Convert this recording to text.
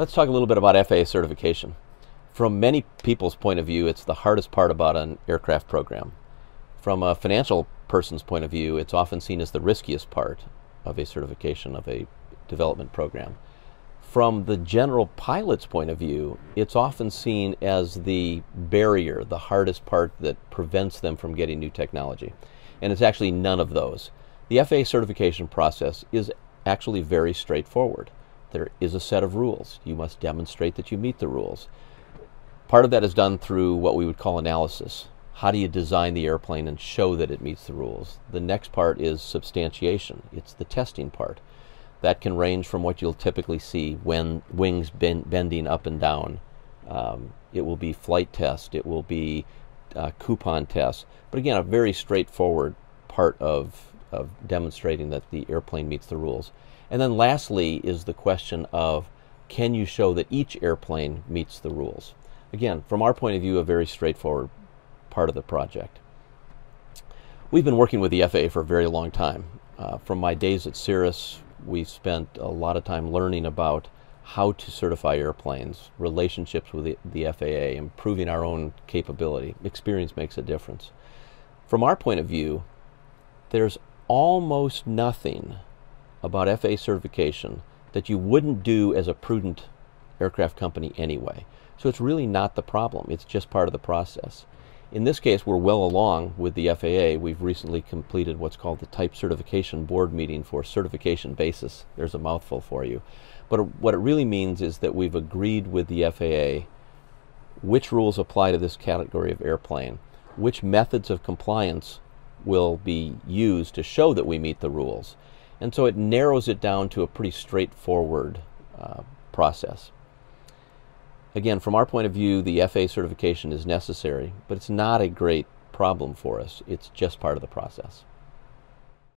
Let's talk a little bit about FAA certification. From many people's point of view, it's the hardest part about an aircraft program. From a financial person's point of view, it's often seen as the riskiest part of a certification of a development program. From the general pilot's point of view, it's often seen as the barrier, the hardest part that prevents them from getting new technology. And it's actually none of those. The FAA certification process is actually very straightforward. There is a set of rules. You must demonstrate that you meet the rules. Part of that is done through what we would call analysis. How do you design the airplane and show that it meets the rules? The next part is substantiation. It's the testing part. That can range from what you'll typically see when wings bending up and down. It will be flight test. It will be coupon tests. But again, a very straightforward part of demonstrating that the airplane meets the rules. And then lastly is the question of, can you show that each airplane meets the rules? Again, from our point of view, a very straightforward part of the project. We've been working with the FAA for a very long time. From my days at Cirrus, we've spent a lot of time learning about how to certify airplanes, relationships with the FAA, improving our own capability. Experience makes a difference. From our point of view, there's almost nothing about FAA certification that you wouldn't do as a prudent aircraft company anyway. So it's really not the problem. It's just part of the process. In this case, we're well along with the FAA. We've recently completed what's called the Type Certification Board meeting for certification basis. There's a mouthful for you. But what it really means is that we've agreed with the FAA which rules apply to this category of airplane, which methods of compliance will be used to show that we meet the rules. And so it narrows it down to a pretty straightforward process. Again, from our point of view, the FAA certification is necessary, but it's not a great problem for us. It's just part of the process.